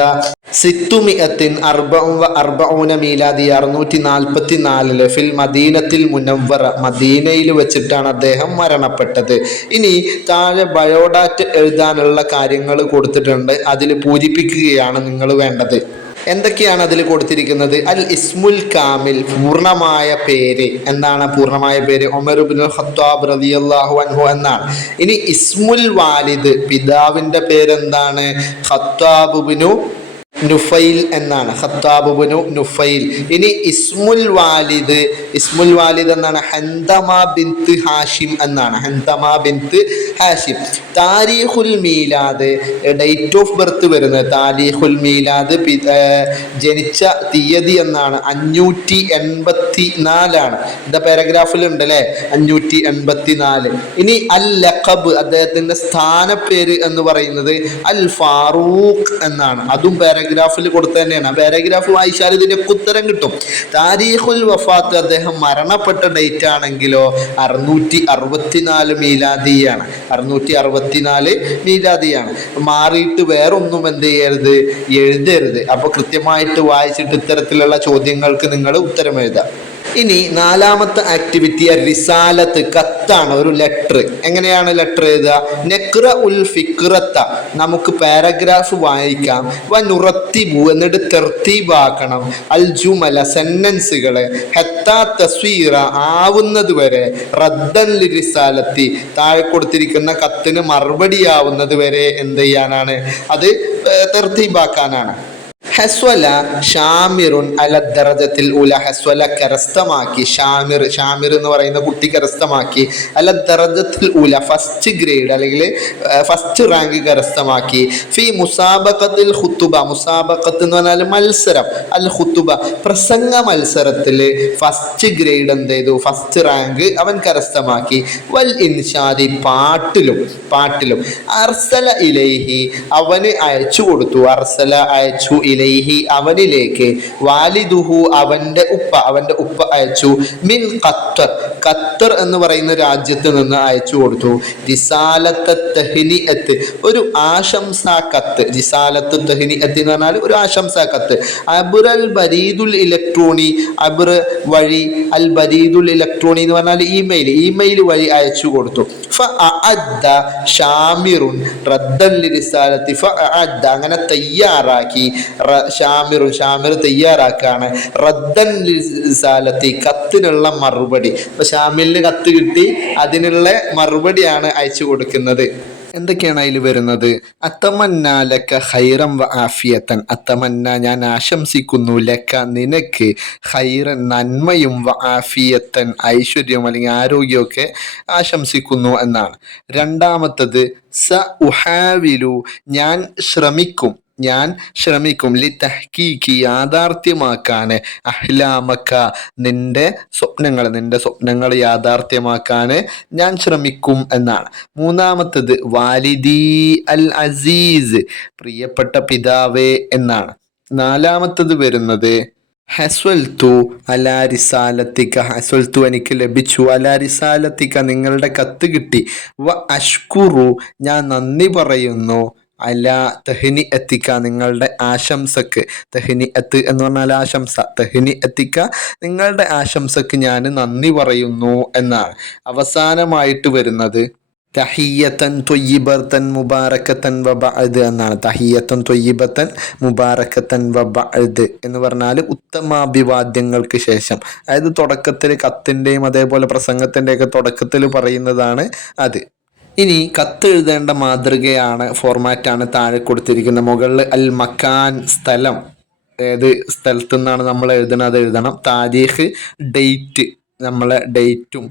640 മീലാദി, 644 ഫിൽ മദീനത്തിൽ മുനവ്വറ, മദീനയിൽ വെച്ചിട്ടാണ് അദ്ദേഹം മരണപ്പെട്ടത്. ഇനി താഴെ ബയോഡാറ്റ എഴുതാനുള്ള കാര്യങ്ങൾ കൊടുത്തിട്ടുണ്ട്, അതിൽ പൂരിപ്പിക്കുകയാണ് നിങ്ങൾ വേണ്ടത്. എന്തൊക്കെയാണ് അതിൽ കൊടുത്തിരിക്കുന്നത്? അൽ ഇസ്മുൽ കാമിൽ, പൂർണ്ണമായ പേര്. എന്താണ് പൂർണ്ണമായ പേര്? ഉമർ ഇബ്നുൽ ഖത്താബ് റളിയല്ലാഹു അൻഹു എന്നാണ്. ഇനി ഇസ്മുൽ വാലിദ്, പിതാവിന്റെ പേരെന്താണ്? ഖത്താബ് ഇബ്നു നുഫൈൽ എന്നാണ്, ഖത്താബ് ഇബ്നു നുഫൈൽ. ഇനി ഇസ്മുൽ വാലിദ്, ഇസ്മുൽ വാലിദ് എന്നാണ്? ഹൻതമ ബിൻത് ഹാഷിം എന്നാണ്, ഹൻതമ ബിൻത് ഹാഷിം. താരീഖുൽ മീലാദ്, ഡേറ്റ് ഓഫ് ബർത്ത് വരുന്നത്, താരീഖുൽ മീലാദ്, ജനിച്ച തീയതി എന്നാണ്? 584. എന്താ പാരഗ്രാഫിൽ ഉണ്ട് അല്ലേ? 584. ഇനി അൽ ലഖബ്, അദ്ദേഹത്തിന്റെ സ്ഥാനപ്പേര് എന്ന് പറയുന്നത് അൽ ഫാറൂഖ് എന്നാണ്, അതും പാരഗ്രാഫിൽ കൊടുത്തു തന്നെയാണ്. പാരഗ്രാഫ് വായിച്ചാൽ ഇതിനൊക്കെ ഉത്തരം കിട്ടും. താരീഖുൽ വഫാത്ത്, അദ്ദേഹം മരണപ്പെട്ട ഡേറ്റ് ആണെങ്കിലോ 664 മീലാദിയാണ്, 664 മീലാദിയാണ്. മാറിയിട്ട് വേറൊന്നും എന്ത് ചെയ്യരുത്? എഴുതരുത്. അപ്പൊ കൃത്യമായിട്ട് വായിച്ചിട്ട് ഇത്തരത്തിലുള്ള ചോദ്യങ്ങൾക്ക് നിങ്ങൾ ഉത്തരം എഴുതാം. ഇനി നാലാമത്തെ ആക്ടിവിറ്റി റിസാലത്ത്, കത്താണ്, ഒരു ലെറ്റർ. എങ്ങനെയാണ് ലെറ്റർ എഴുതുക? നഖ്റ ഉൽ ഫിക്റത്ത, നമുക്ക് പാരഗ്രാഫ് വായിക്കാം. വനുറത്തിബു, എന്നിട്ട് തെർത്തീബാക്കണം. അൽ ജുമല, സെന്റൻസുകള്. ഹത്താ തസ്വീറ, ആവുന്നത് വരെ. റദ്ദൻ ലി റിസാലത്തി, താഴെ കൊടുത്തിരിക്കുന്ന കത്തിന് മറുപടിയാവുന്നത് വരെ എന്ത് ചെയ്യാനാണ്? അത് തെർത്തീബാക്കാനാണ്. ഹസ്വല ഷാമിറുൻ അല ദറജത്തിൽ ഉല, ഹസ്വല കരസ്ഥമാക്കി. ഷാമിർ, ഷാമിർ എന്ന് പറയുന്ന കുട്ടി കരസ്ഥമാക്കി. അല ദറജത്തിൽ ഉല, ഫസ്റ്റ് ഗ്രേഡ് അല്ലെങ്കിൽ ഫസ്റ്റ് റാങ്ക് കരസ്ഥമാക്കി. ഫി മുസാബഖത്തിൽ ഖുതുബ, മുസാബഖത്ത് എന്ന് പറഞ്ഞാൽ മത്സരം. അൽ ഖുതുബ, പ്രസംഗ മത്സരത്തിൽ ഫസ്റ്റ് ഗ്രേഡ് എന്ത് ചെയ്തു? ഫസ്റ്റ് റാങ്ക് അവൻ കരസ്ഥമാക്കി. വൽ ഇൻഷാദി, പാട്ടിലും, പാട്ടിലും. അർസല ഇലൈഹി, അവന് അയച്ചു കൊടുത്തു. അർസല, അയച്ചു. ഇലൈഹി അവനിലേക്ക് വാലിദുഹു അവന്റെ ഉപ്പ അയച്ചു മിൻ ഖത്തർ ഖത്തർ എന്ന് പറയുന്ന രാജ്യത്ത് നിന്ന് അയച്ചു കൊടുത്തു റിസാലത്ത് തഹ്നിഅത്ത് ഒരു ആശംസാ കത്ത്. റിസാലത്ത് തഹ്നിഅത്ത് എന്ന് പറഞ്ഞാൽ ഒരു ആശംസാ കത്ത്. അബ്റൽ ബരീദുൽ ഇലക്ട്രോണി അബ്ർ വഴി അൽ ബരീദുൽ ഇലക്ട്രോണി എന്ന് പറഞ്ഞാൽ ഇമെയിൽ വഴി അയച്ചു കൊടുത്തു. ഫഅഅദ്ദ ഷാമിറുൻ റദ്ദൻ ലിരിസാലത്തി ഫഅഅദ്ദ അങ്ങനെ തയ്യാറാക്കി. ഷാമിർ തയ്യാറാക്കാണ് റദ്ദൻ ലിരിസാലത്തി കത്തിനുള്ള മറുപടി. അപ്പൊ ഷാമിലിന് കത്ത് കിട്ടി, അതിനുള്ള മറുപടിയാണ് അയച്ചു കൊടുക്കുന്നത്. എന്തൊക്കെയാണ് അതിൽ വരുന്നത്? അത്തമന്ന ലക്ക ഹൈറം വ ആഫിയത്തൻ. അത്തമന്ന ഞാൻ ആശംസിക്കുന്നു ലക്ക നിനക്ക് ഹൈറൻ നന്മയും വ ആഫിയത്തൻ ഐശ്വര്യവും അല്ലെങ്കിൽ ആരോഗ്യമൊക്കെ ആശംസിക്കുന്നു എന്നാണ്. രണ്ടാമത്തത് സ ഉഹാവിലു ഞാൻ ശ്രമിക്കും ലി തഹ്കീക്ക് യാഥാർത്ഥ്യമാക്കാൻ അഹ്ലാമക്ക നിന്റെ സ്വപ്നങ്ങൾ യാഥാർത്ഥ്യമാക്കാൻ ഞാൻ ശ്രമിക്കും എന്നാണ്. മൂന്നാമത്തത് വാലിദി അൽ അസീസ് പ്രിയപ്പെട്ട പിതാവേ എന്നാണ്. നാലാമത്തത് വരുന്നത് ഹസ്വൽത്തു അലാ റിസാലത്തിക ഹസ്വൽത്തു എനിക്ക് ലഭിച്ചു അലാ റിസാലത്തിക നിങ്ങളുടെ കത്ത് കിട്ടി. വ അഷ്കുറു ഞാൻ നന്ദി പറയുന്നു അല തഹ്നി എത്തിക്ക നിങ്ങളുടെ ആശംസക്ക്. തഹ്നി എത്ത് എന്ന് പറഞ്ഞാൽ ആശംസ. തഹ്നി എത്തിക്ക നിങ്ങളുടെ ആശംസക്ക് ഞാൻ നന്ദി പറയുന്നു എന്നാണ്. അവസാനമായിട്ട് വരുന്നത് തഹിയ്യത്തൻ ത്വയ്യിബത്തൻ മുബാറക്കത്തൻ വ ബഅദ് എന്നാണ്. തഹിയ്യത്തൻ ത്വയ്യിബത്തൻ മുബാറക്കത്തൻ വ ബഅദ് എന്ന് പറഞ്ഞാൽ ഉത്തമാഭിവാദ്യങ്ങൾക്ക് ശേഷം. അതായത് തുടക്കത്തിൽ കത്തിൻ്റെയും അതേപോലെ പ്രസംഗത്തിൻ്റെയൊക്കെ തുടക്കത്തിൽ പറയുന്നതാണ് അത്. ഇനി കത്ത് എഴുതേണ്ട മാതൃകയാണ്, ഫോർമാറ്റാണ് താഴെ കൊടുത്തിരിക്കുന്നത്. മുകളിൽ അൽ മക്കാൻ സ്ഥലം, ഏത് സ്ഥലത്തു നിന്നാണ് നമ്മൾ എഴുതണത് എഴുതണം. താരീഖ് ഡേറ്റ്, നമ്മളെ ഡേറ്റും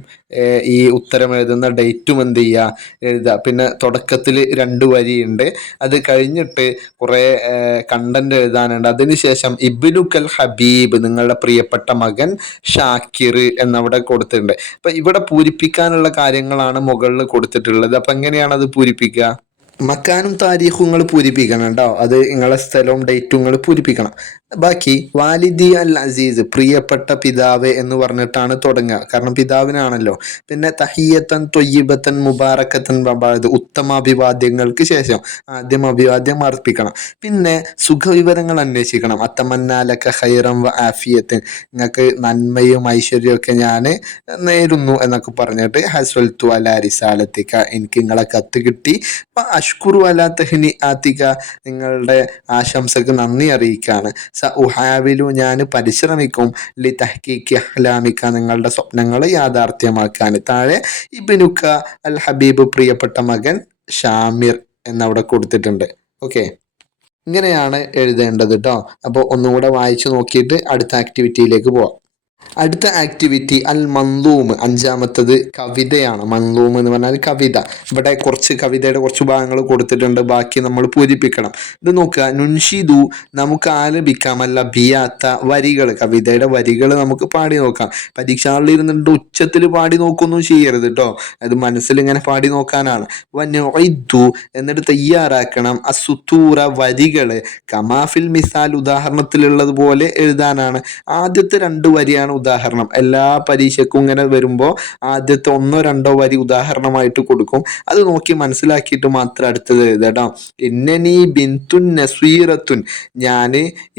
ഈ ഉത്തരം എഴുതുന്ന ഡേറ്റും എന്ത് ചെയ്യുക എഴുതുക. പിന്നെ തുടക്കത്തിൽ 2 വരിയുണ്ട്, അത് കഴിഞ്ഞിട്ട് കുറേ കണ്ടന്റ് എഴുതാനുണ്ട്. അതിനുശേഷം ഇബ്നുക്കൽ ഹബീബ് നിങ്ങളുടെ പ്രിയപ്പെട്ട മകൻ ഷാക്കിർ എന്നവിടെ കൊടുത്തിട്ടുണ്ട്. അപ്പം ഇവിടെ പൂരിപ്പിക്കാനുള്ള കാര്യങ്ങളാണ് മുകളിൽ കൊടുത്തിട്ടുള്ളത്. അപ്പം എങ്ങനെയാണ് അത് പൂരിപ്പിക്കുക? മക്കാനും താരീഖും നിങ്ങൾ പൂരിപ്പിക്കണം കേട്ടോ. അത് നിങ്ങളെ സ്ഥലവും ഡേറ്റും നിങ്ങൾ പൂരിപ്പിക്കണം. ബാക്കി വാലിദി അൽ അസീസ് പ്രിയപ്പെട്ട പിതാവേ എന്ന് പറഞ്ഞിട്ടാണ് തുടങ്ങുക, കാരണം പിതാവിനാണല്ലോ. പിന്നെ തഹിയ്യത്തൻ ത്വയ്യിബത്തൻ മുബാറക്കത്തൻ വബഅദ് ഉത്തമാഭിവാദ്യങ്ങൾക്ക് ശേഷം ആദ്യം അഭിവാദ്യം അർപ്പിക്കണം. പിന്നെ സുഖവിവരങ്ങൾ അന്വേഷിക്കണം. അത്തമന്നാലക്ക ഹൈറം വ ആഫിയത്തൻ നിങ്ങൾക്ക് നന്മയും ഐശ്വര്യവും ഒക്കെ ഞാൻ നേരുന്നു എന്നൊക്കെ പറഞ്ഞിട്ട് ഹസ്വൽത്തു അലാ റിസാലത്തിക എനിക്ക് നിങ്ങളെ കത്ത് കിട്ടി. അഷ്കുറു അലാ തഹ്നി ആത്തിക നിങ്ങളുടെ ആശംസക്ക് നന്ദി അറിയിക്കാണ്. സ ഉഹാവിലു ഞാൻ പരിശ്രമിക്കും ലി തഹ്കീക്ക് അഹ്ലാമിക്ക നിങ്ങളുടെ സ്വപ്നങ്ങൾ യാഥാർത്ഥ്യമാക്കാൻ. താഴെ ഇബ്നുക്ക അൽ ഹബീബ് പ്രിയപ്പെട്ട മകൻ ഷാമിർ എന്നവിടെ കൊടുത്തിട്ടുണ്ട്. ഓക്കെ, ഇങ്ങനെയാണ് എഴുതേണ്ടത് കേട്ടോ. അപ്പോൾ ഒന്നുകൂടെ വായിച്ചു നോക്കിയിട്ട് അടുത്ത ആക്ടിവിറ്റിയിലേക്ക് പോവാം. അടുത്ത ആക്ടിവിറ്റി അൽ മൻലൂം, അഞ്ചാമത്തത് കവിതയാണ്. മൻലൂം എന്ന് പറഞ്ഞാൽ കവിത. ഇവിടെ കുറച്ച് കവിതയുടെ കുറച്ച് ഭാഗങ്ങൾ കൊടുത്തിട്ടുണ്ട്, ബാക്കി നമ്മൾ പൂരിപ്പിക്കണം. ഇത് നോക്കുക, നുൻഷിദു നമുക്ക് ആലപിക്കാം അല്ല ബിയാത്ത വരികൾ, കവിതയുടെ വരികൾ നമുക്ക് പാടി നോക്കാം. പരീക്ഷകളിൽ ഇരുന്നിട്ട് ഉച്ചത്തിൽ പാടി നോക്കൊന്നും ചെയ്യരുത് കേട്ടോ, അത് മനസ്സിൽ ഇങ്ങനെ പാടി നോക്കാനാണ്. വനുഇദ്ദു എന്നിട്ട് തയ്യാറാക്കണം അസുത്തൂറ വരികൾ കമാഫിൽ മിസാൽ ഉദാഹരണത്തിലുള്ളത് പോലെ എഴുതാനാണ്. ആദ്യത്തെ 2 വരിയാണ് ഉദാഹരണം. എല്ലാ പരീക്ഷയ്ക്കും ഇങ്ങനെ വരുമ്പോൾ ആദ്യത്തെ 1-2 വരി ഉദാഹരണമായിട്ട് കൊടുക്കും. അത് നോക്കി മനസ്സിലാക്കിയിട്ട് മാത്രം അടുത്തത് എഴുതട്ടോ. ഇന്നനി ബിന്തുൻ നസ്വീറത്തുൻ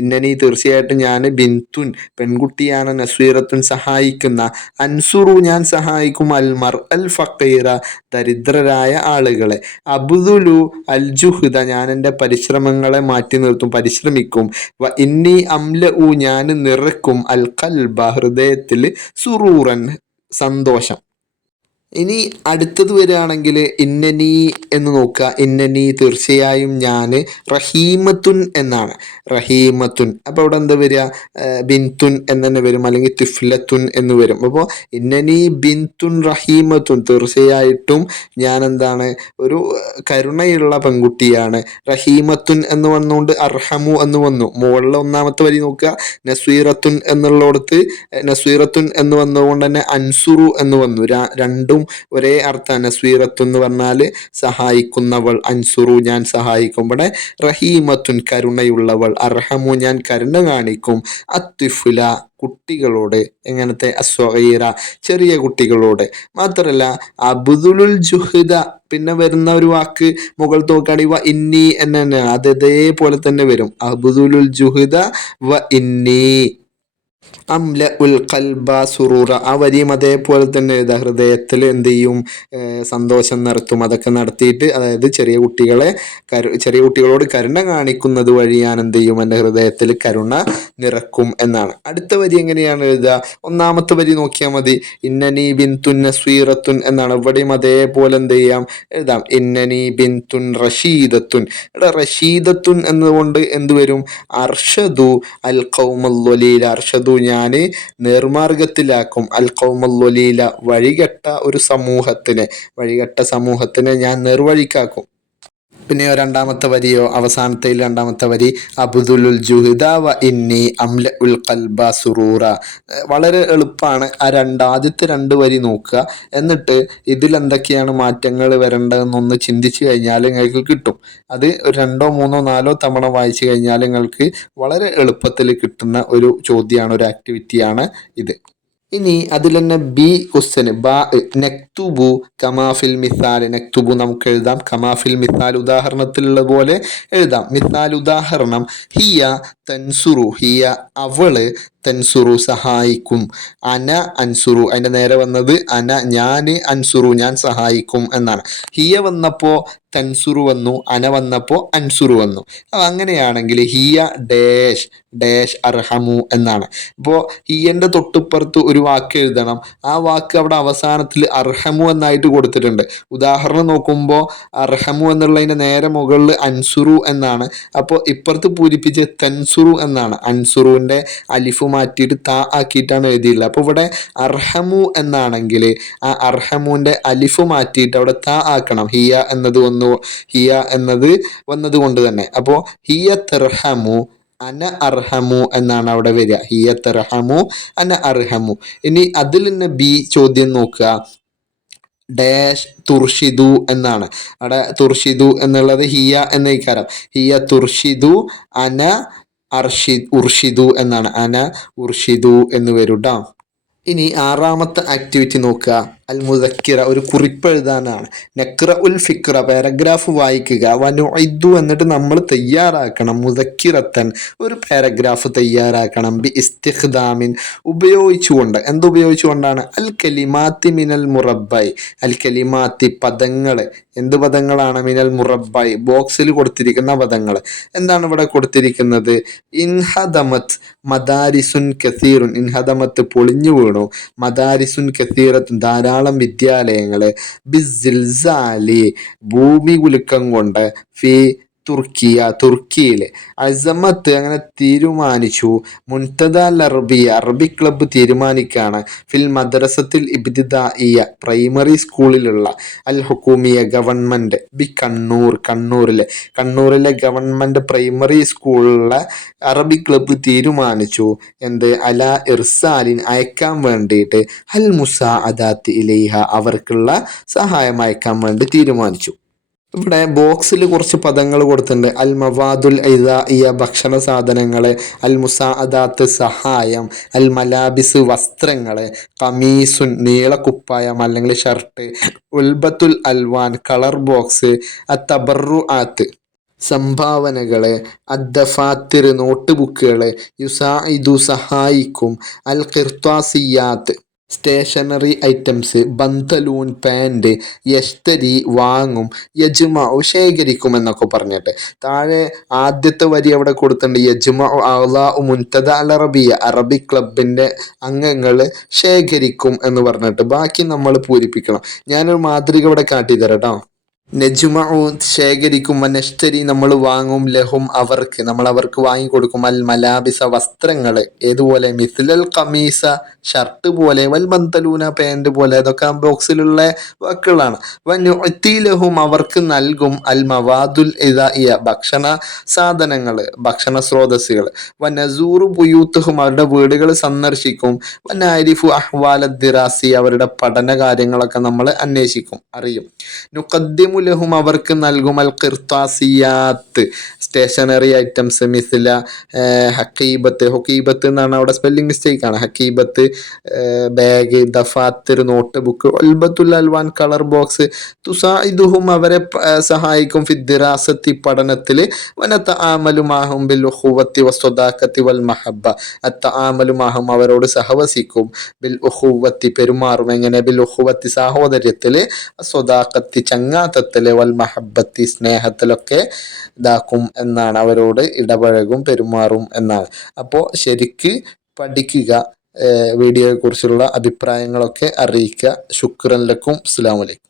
ഇന്നനി തീർച്ചയായിട്ടും ഞാൻ ബിന്തുൻ പെൺകുട്ടിയാണ്, നസ്വീറത്തുൻ സഹായിക്കുന്ന, അൻസുറു ഞാൻ സഹായിക്കും, അൽമർ അൽ ഫക്കീറ ദരിദ്രരായ ആളുകളെ, അബ്ദുലു അൽ ജുഹ്ദ ഞാൻ എൻ്റെ പരിശ്രമങ്ങളെ മാറ്റി നിർത്തും, പരിശ്രമിക്കും, വ ഇന്നി അംല ഞാൻ നിറക്കും, അൽ ഖൽബ ഹൃദയത്തിൽ, സുറൂറൻ സന്തോഷം. ഇനി അടുത്തത് വരികയാണെങ്കിൽ ഇന്നനി എന്ന് നോക്കുക. ഇന്നനി തീർച്ചയായും ഞാൻ, റഹീമത്തുൻ എന്നാണ്, റഹീമത്തുൻ. അപ്പോൾ അവിടെ എന്താ വരിക? ബിന്തുൻ എന്ന് തന്നെ വരും, അല്ലെങ്കിൽ തിഫ്ലത്തുൻ എന്ന് വരും. അപ്പോൾ ഇന്നനി ബിന്തുൻ റഹീമത്തുൻ തീർച്ചയായിട്ടും ഞാൻ എന്താണ്, ഒരു കരുണയുള്ള പെൺകുട്ടിയാണ്. റഹീമത്തുൻ എന്ന് വന്നുകൊണ്ട് അർഹമു എന്ന് വന്നു. മുകളിലെ 1-ാമത്തെ വരി നോക്കുക, നസ്വീറത്തുൻ എന്നുള്ളിടത്ത് നസ്വീറത്തുൻ എന്ന് വന്നുകൊണ്ട് തന്നെ അൻസുറു എന്ന് വന്നു. രണ്ടും രണ്ടും ഒരേ അർത്ഥമാണ്. സ്വീറത്തു എന്ന് പറഞ്ഞാൽ സഹായിക്കുന്നവൾ, അൻസുറു ഞാൻ സഹായിക്കും. ഇവിടെ റഹീമത്തുൻ കരുണയുള്ളവൾ, അർഹമു ഞാൻ കരുണ കാണിക്കും, അത്തിഫുല കുട്ടികളോട്, എങ്ങനത്തെ അസ്വഗീറ ചെറിയ കുട്ടികളോട്. മാത്രല്ല അബ്ദുലുൽ ജുഹ്ദ പിന്നെ വരുന്ന ഒരു വാക്ക് മുകൾ നോക്കുകയാണെങ്കിൽ വ ഇന്നി എന്ന് തന്നെയാണ്, അത് ഇതേപോലെ തന്നെ വരും. അബ്ദുലുൽ ജുഹ്ദ വ ഇന്നി അംല ഉൽ ഖൽബ സുറൂറ. ആ വരിയും അതേപോലെ തന്നെ എഴുതുക. ഹൃദയത്തിൽ എന്ത് ചെയ്യും? സന്തോഷം നടത്തും. അതൊക്കെ നടത്തിയിട്ട്, അതായത് ചെറിയ കുട്ടികളോട് കരുണ കാണിക്കുന്നത് വഴി ഞാൻ എന്ത് ചെയ്യും? എൻ്റെ ഹൃദയത്തിൽ കരുണ നിറക്കും എന്നാണ്. അടുത്ത വരി എങ്ങനെയാണ് എഴുതുക? ഒന്നാമത്തെ വരി നോക്കിയാൽ മതി. ഇന്നനി ബിൻതുൻ നസ്വീറത്തുൻ എന്നാണ്. ഇവിടെയും അതേപോലെ എന്ത് ചെയ്യാം? എഴുതാം. ഇന്നനി ബിൻതുൻ റഷീദത്തുൻ. ഇവിടെ റഷീദത്തുൻ എന്നതുകൊണ്ട് എന്ത് വരും? അർഷദു അൽ ഖൗമൽ അർഷദു ഞാന് നേർമാർഗത്തിലാക്കും, അൽ ഖൗമൽ വലീല വഴികെട്ട സമൂഹത്തിനെ ഞാൻ നേർവഴിക്കാക്കും. പിന്നെ രണ്ടാമത്തെ വരിയോ, അവസാനത്തെ രണ്ടാമത്തെ വരി അബ്ദുലുൽ ജുഹ്ദ വ ഇന്നി അംല ഉൽ ഖൽബ സുറൂറ. വളരെ എളുപ്പമാണ്. ആദ്യത്തെ രണ്ട് വരി നോക്കുക, എന്നിട്ട് ഇതിലെന്തൊക്കെയാണ് മാറ്റങ്ങൾ വരേണ്ടതെന്നൊന്ന് ചിന്തിച്ചു കഴിഞ്ഞാൽ നിങ്ങൾക്ക് കിട്ടും. അത് ഒരു 2, 3, 4 തവണ വായിച്ചു കഴിഞ്ഞാൽ നിങ്ങൾക്ക് വളരെ എളുപ്പത്തിൽ കിട്ടുന്ന ഒരു ചോദ്യമാണ്, ഒരു ആക്ടിവിറ്റിയാണ് ഇത്. ഇനി അതിൽ തന്നെ ബി ക്വസ്റ്റ്യന് നക്തുബു കമാഫിൽ മിസാൽ. നക്തുബു നമുക്ക് എഴുതാം, കമാഫിൽ മിസാൽ ഉദാഹരണത്തിലുള്ള പോലെ എഴുതാം. മിസാൽ ഉദാഹരണം ഹിയ തൻസുറു, ഹിയ അവള്, തൻസുറു സഹായിക്കും, അന അൻസുറു അതിൻ്റെ നേരെ വന്നത് അന ഞാന്, അൻസുറു ഞാൻ സഹായിക്കും എന്നാണ്. ഹിയ വന്നപ്പോൾ തൻസുറു വന്നു, അന വന്നപ്പോൾ അൻസുറു വന്നു. അങ്ങനെയാണെങ്കിൽ ഹിയ ഡാഷ് ഡാഷ് അർഹമു എന്നാണ്. ഇപ്പോൾ ഹിയൻ്റെ തൊട്ടിപ്പുറത്ത് ഒരു വാക്ക് എഴുതണം. ആ വാക്ക് അവിടെ അവസാനത്തിൽ അർഹമു എന്നായിട്ട് കൊടുത്തിട്ടുണ്ട്. ഉദാഹരണം നോക്കുമ്പോൾ അർഹമു എന്നുള്ളതിൻ്റെ നേരെ മുകളിൽ അൻസുറു എന്നാണ്. അപ്പോൾ ഇപ്പുറത്ത് പൂരിപ്പിച്ച് തൻസുറു എന്നാണ്. അൻസുറുവിൻ്റെ അലിഫ് മാറ്റിയിട്ട് താ ആക്കിയിട്ടാണ് എഴുതിയിട്ടുള്ളത്. അപ്പോൾ ഇവിടെ അർഹമു എന്നാണെങ്കിൽ ആ അർഹമുവിൻ്റെ അലിഫ് മാറ്റിയിട്ട് അവിടെ താ ആക്കണം. ഹിയ എന്നത് വന്നത് കൊണ്ട് തന്നെ. അപ്പോൾ ഹിയ തർഹമു അന അർഹമു എന്നാണ് അവിടെ വരിക. ഹിയ തർഹമു അന അർഹമു. ഇനി അതിൽ തന്നെ ബി ചോദ്യം നോക്കുക. ഡാഷ് തുർഷിദു എന്നാണ്. അവിടെ തുർഷിദു എന്നുള്ളത് ഹിയ എന്ന ഇക്കാരം. ഹിയ തുർഷിദു അന ഉർഷിദു എന്നാണ്. അന ഉർഷിദു എന്ന് വരും ട്ടോ. ഇനി ആറാമത്തെ ആക്ടിവിറ്റി നോക്കുക. അൽ മുദക്കിറ ഒരു കുറിപ്പ് എഴുതാനാണ്. നക്ര ഉൽ ഫിക്ര പാരഗ്രാഫ് വായിക്കുക. വനുഇദ്ദു എന്നിട്ട് നമ്മൾ തയ്യാറാക്കണം. മുദക്കിറത്തൻ ഒരു പാരഗ്രാഫ് തയ്യാറാക്കണം. ബി ഇസ്തിഖ്ദാമിൻ ഉപയോഗിച്ചുകൊണ്ട്. എന്തുപയോഗിച്ചുകൊണ്ടാണ്? അൽ കലിമാത്തി മിനൽ മുറബൈ. അൽ കലിമാത്തി പദങ്ങൾ. എന്ത് പദങ്ങളാണ്? മിനൽ മുറബൈ ബോക്സിൽ കൊടുത്തിരിക്കുന്ന പദങ്ങൾ. എന്താണ് ഇവിടെ കൊടുത്തിരിക്കുന്നത്? ഇൻഹദമത്ത് മദാരിസുൻ കസീറുൻ. ഇൻഹദമത്ത് പൊളിഞ്ഞു വീണു. മദാരിസുൻ കസീറത്തുൻ ധാരാളം വിദ്യാലയങ്ങൾ. ബിസിൽസാലി ഭൂമി കുലുക്കം കൊണ്ട്. ഫി തുർക്കിയിൽ. അസമത്ത് അങ്ങനെ തീരുമാനിച്ചു. മുൻതദ അറബിയ അറബി ക്ലബ്ബ് തീരുമാനിക്കുകയാണ്. ഫിൽ മദ്രസത്തിൽ ഇബ്തിദായിയ പ്രൈമറി സ്കൂളിലുള്ള അൽ ഹുക്കൂമിയ ഗവൺമെൻറ് ബി കണ്ണൂരിലെ ഗവൺമെൻറ് പ്രൈമറി സ്കൂളിലെ അറബി ക്ലബ്ബ് തീരുമാനിച്ചു എന്ത്? അല ഇർസാലിൻ അയക്കാൻ വേണ്ടിയിട്ട് അൽ മുസാഅദാത്തി ഇലൈഹ അവർക്കുള്ള സഹായം അയക്കാൻ വേണ്ടി തീരുമാനിച്ചു. ഇവിടെ ബോക്സിൽ കുറച്ച് പദങ്ങൾ കൊടുത്തിട്ടുണ്ട്. അൽ മവാദുൽ ഇദാഇയ ഭക്ഷണ സാധനങ്ങൾ, അൽ മുസാഅദാത്ത് സഹായം, അൽ മലാബിസ് വസ്ത്രങ്ങൾ, കമീസുൻ നീളക്കുപ്പായം അല്ലെങ്കിൽ ഷർട്ട്, ഉൽബത്തുൽ അൽവാൻ കളർ ബോക്സ്, അത്തബറുആത്ത് സംഭാവനകൾ, അദ്ദഫാത്തിർ നോട്ട് ബുക്കുകൾ, യുസാഇദു സഹായിക്കും, അൽ ഖിർത്താസിയാത്ത് സ്റ്റേഷനറി ഐറ്റംസ്, ബന്തലൂൻ പാൻറ്, യഷ്തരി വാങ്ങും, യജ്മഉ ശേഖരിക്കും എന്നൊക്കെ പറഞ്ഞിട്ട്. താഴെ ആദ്യത്തെ വരി അവിടെ കൊടുത്തിട്ടുണ്ട്. യജ്മഉ അഅ്ളാഉ മുൻതദ അൽ അറബിയ അറബി ക്ലബിൻ്റെ അംഗങ്ങൾ ശേഖരിക്കും എന്ന് പറഞ്ഞിട്ട്. ബാക്കി നമ്മൾ പൂരിപ്പിക്കണം. ഞാനൊരു മാതൃക ഇവിടെ കാട്ടിത്തരാം കേട്ടോ. നജ്മഉ ശേഖരിക്കും, നഷ്തരി നമ്മൾ വാങ്ങും, ലഹും അവർക്ക്, നമ്മൾ അവർക്ക് വാങ്ങിക്കൊടുക്കും, അൽ മലാബിസ വസ്ത്രങ്ങൾ, ഏതുപോലെ മിസ്ലൽ ഖമീസ ഷർട്ട് പോലെ, വൽ ബന്തലൂന പാൻറ് പോലെ, അതൊക്കെ ആ ബോക്സിലുള്ള വാക്കുകളാണ്. വനുഅത്തി ലഹും അവർക്ക് നൽകും, അൽ മവാദുൽ ഇദാഇയ ഭക്ഷണ സാധനങ്ങൾ, ഭക്ഷണ സ്രോതസ്സുകൾ, വനസൂറു ബുയൂത്തുഹും അവരുടെ വീടുകൾ സന്ദർശിക്കും, വനാരിഫു അഹ്വാല ദിറാസി അവരുടെ പഠന കാര്യങ്ങളൊക്കെ നമ്മൾ അന്വേഷിക്കും, അറിയും. നുഖദ്ദിമു ലഹും അവർക്ക് നൽകും, അൽ ഖിർത്താസിയാത്ത് സ്റ്റേഷനറി ഐറ്റംസ്, മിസ്ല ഹക്കീബത്ത്, ഹുക്കീബത്ത് എന്നാണ് അവിടെ സ്പെല്ലിംഗ് മിസ്റ്റേക്ക് ആണ്, ഹക്കീബത്ത് ബാഗ്, ദഫാത്തിർ നോട്ട് ബുക്ക്, ഒൽബത്തുൽ അൽവാൻ കളർ ബോക്സ്, തുസായിദുഹും അവരെ സഹായിക്കും, ഫിദ്ദിറാസത്തി പഠനത്തിൽ, വനത്ത ആമലുമാഹും ബിൽ ഉഖുവത്തി വസ്വദാഖത്തി വൽ മഹബ്ബ അത്ത ആമലുമാഹും അവരോട് സഹവസിക്കും, ബിൽ ഉഖുവത്തി പെരുമാറും, എങ്ങനെ, ബിൽ ഉഖുവത്തി സഹോദര്യത്തിൽ, സ്വദാഖത്തി ചങ്ങാത്തത്തില്, വൽ മഹബ്ബത്തി സ്നേഹത്തിലൊക്കെ ഇതാക്കും എന്നാണ്, അവരോട് ഇടപഴകും, പെരുമാറും എന്നാണ്. അപ്പോൾ ശരിക്ക് പഠിക്കുക, വീഡിയോയെക്കുറിച്ചുള്ള അഭിപ്രായങ്ങളൊക്കെ അറിയിക്കുക. ശുക്രൻ ലക്കും. അസ്സലാമു അലൈക്കും.